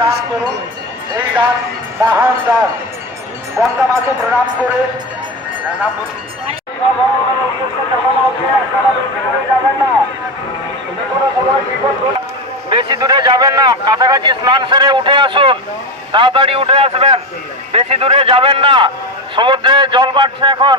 দান করুন। এই দান মহান দান গঙ্গা মাকে প্রণাম করে। বেশি দূরে যাবেন না, কাছাকাছি স্নান সেরে উঠে আসুন, তাড়াতাড়ি উঠে আসবেন। বেশি দূরে যাবেন না, সমুদ্রে জল বাড়ছে এখন।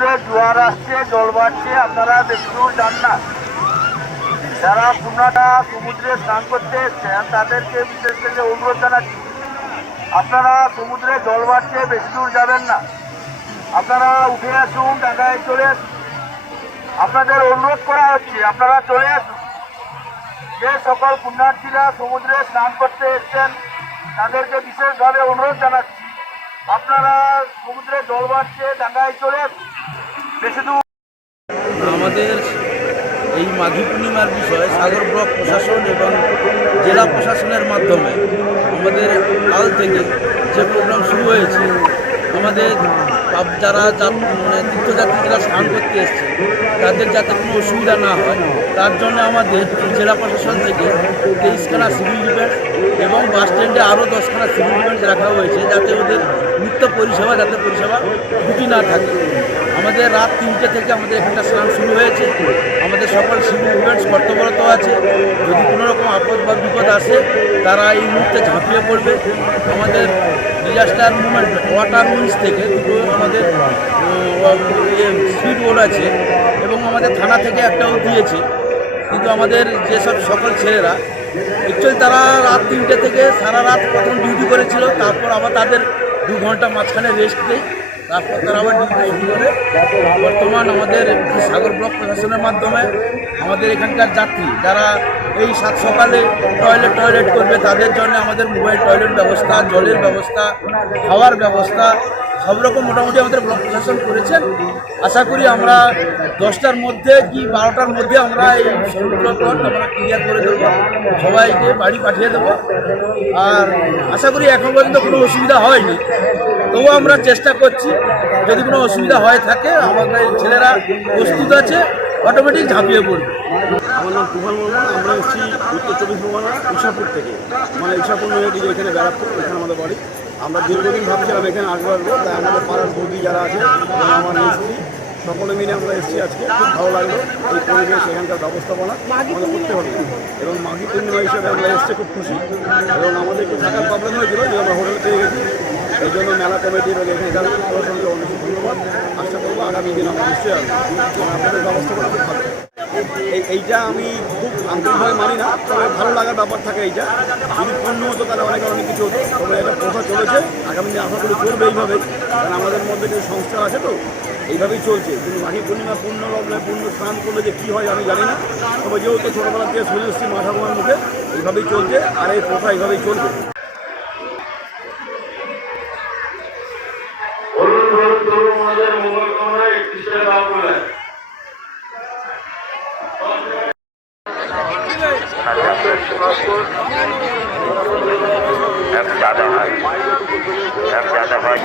সমুদ্রে জোয়ার আসছে, জল বাড়ছে, আপনারা বেশি দূর যান না। যারা পুনাটা সমুদ্রে স্নান করতে এসছেন, তাদেরকে বিশেষ করে অনুরোধ জানাচ্ছি, আপনারা সমুদ্রে জল বাড়ছে, বেশি দূর যাবেন না। আপনারা উঠে আসুন, ঢাকায় চলে আপনাদের অনুরোধ করা হচ্ছে, আপনারা চলে আসুন। যে সকল পুণ্যার্থীরা সমুদ্রে স্নান করতে এসছেন, তাদেরকে বিশেষভাবে অনুরোধ জানাচ্ছি, আপনারা সমুদ্রে জল বাড়ছে, ঢাকায় চলে আমাদের এই মাঘী পূর্ণিমার বিষয়ে সাগর ব্লক প্রশাসন এবং জেলা প্রশাসনের মাধ্যমে আমাদের কাল থেকে যে প্রোগ্রাম শুরু হয়েছে, আমাদের যারা মানে তীর্থযাত্রীরা স্নান করতে এসছে, তাদের যাতে কোনো অসুবিধা না হয়, তার জন্য আমাদের জেলা প্রশাসন থেকে তেইশখানা সিভিল ডিফেন্স এবং বাস স্ট্যান্ডে আরও দশখানা সিভিল ডিফেন্স রাখা হয়েছে, যাতে ওদের নিত্য পরিষেবা, যাতে পরিষেবা ত্রুটি না থাকে। আমাদের রাত তিনটে থেকে আমাদের এখানটা স্নান শুরু হয়েছে। আমাদের সকল সিভিল ডিফেন্স কর্তব্যরত আছে। যদি কোনো রকম আপদ বা বিপদ আসে, তারা এই মুহূর্তে ঝাঁপিয়ে পড়বে। আমাদের ডিজাস্টার মুভমেন্ট ওয়াটার উইংস থেকে দুটো আমাদের স্পিড বোর্ড আছে এবং আমাদের থানা থেকে একটাও দিয়েছে। কিন্তু আমাদের যেসব সকল ছেলেরা অ্যাকচুয়ালি তারা রাত তিনটে থেকে সারা রাত প্রথম ডিউটি করেছিল। তারপর আবার তাদের দু ঘণ্টা মাঝখানে রেস্ট দেয়। তারপর তারা আবার বর্তমান আমাদের সাগর ব্লক প্রশাসনের মাধ্যমে আমাদের এখানকার যাত্রী যারা এই সাত সকালে টয়লেট টয়লেট করবে, তাদের জন্য আমাদের মোবাইল টয়লেট ব্যবস্থা, জলের ব্যবস্থা, খাওয়ার ব্যবস্থা সব রকম মোটামুটি আমাদের ব্লক প্রশাসন করেছেন। আশা করি আমরা দশটার মধ্যে কি বারোটার মধ্যে আমরা এই সমুদ্র পথ আমরা ক্লিয়ার করে দেবো, সবাইকে বাড়ি পাঠিয়ে দেবো। আর আশা করি এখন পর্যন্ত কোনো অসুবিধা হয়নি। তবুও আমরা চেষ্টা করছি, যদি কোনো অসুবিধা হয়ে থাকে, আমাদের ছেলেরা প্রস্তুত আছে অটোমেটিক ঝাঁপিয়ে পড়বে। আমার নাম তুফান মোহাম্মদ আমরা এসেছি উত্তর চব্বিশ পরগনা ইশাপুর থেকে। মানে ইশাপুর নদী এখানে বেড়াপুর এখানে আমাদের বাড়ি। আমরা দীর্ঘদিন ভাবছিলাম এখানে আসব আসব তাই আমাদের পাড়ার বৌদি যারা আছে আমার মিস্ত্রি সকলে মিলে আমরা এসেছি আজকে। খুব ভালো লাগল এই পরিবেশ এখানকার ব্যবস্থাপনা। আমাদের করতে হবে। এবং মাঘী পূর্ণিমা হিসেবে আমরা এসেছি খুব খুশি। এবং আমাদের একটু থাকার প্রবলেম হয়েছিল যে আমরা হোটেলে পেয়ে গেছি। এই জন্য মেলা কমিটি এবং এখানকার প্রশাসনকে অনেক ধন্যবাদ। আশা করব আগামী দিন আমরা নিশ্চয়ই আসব। আপনাদের ব্যবস্থাপনা খুব ভালো। এইটা আমি খুব আন্তরিকভাবে মানি না, তবে ভালো লাগার ব্যাপার থাকে এইটা। যদি পূর্ণ হতো তাহলে অনেক অনেক কিছু হতো তবে এটা প্রথা চলেছে, আগামী দিনে আশা করি চলবে এইভাবেই কারণ আমাদের মধ্যে কিছু সংস্কার আছে তো, এইভাবেই চলছে। কিন্তু মাঘী পূর্ণিমা, পূর্ণ লগ্নে, পূর্ণ স্নান করলে যে কী হয় আমি জানি না। তবে যেহেতু ছোটোবেলা থেকে শুনে এসেছি মুখে, এইভাবেই চলছে, আর এই প্রথা এইভাবেই চলবে। já vai.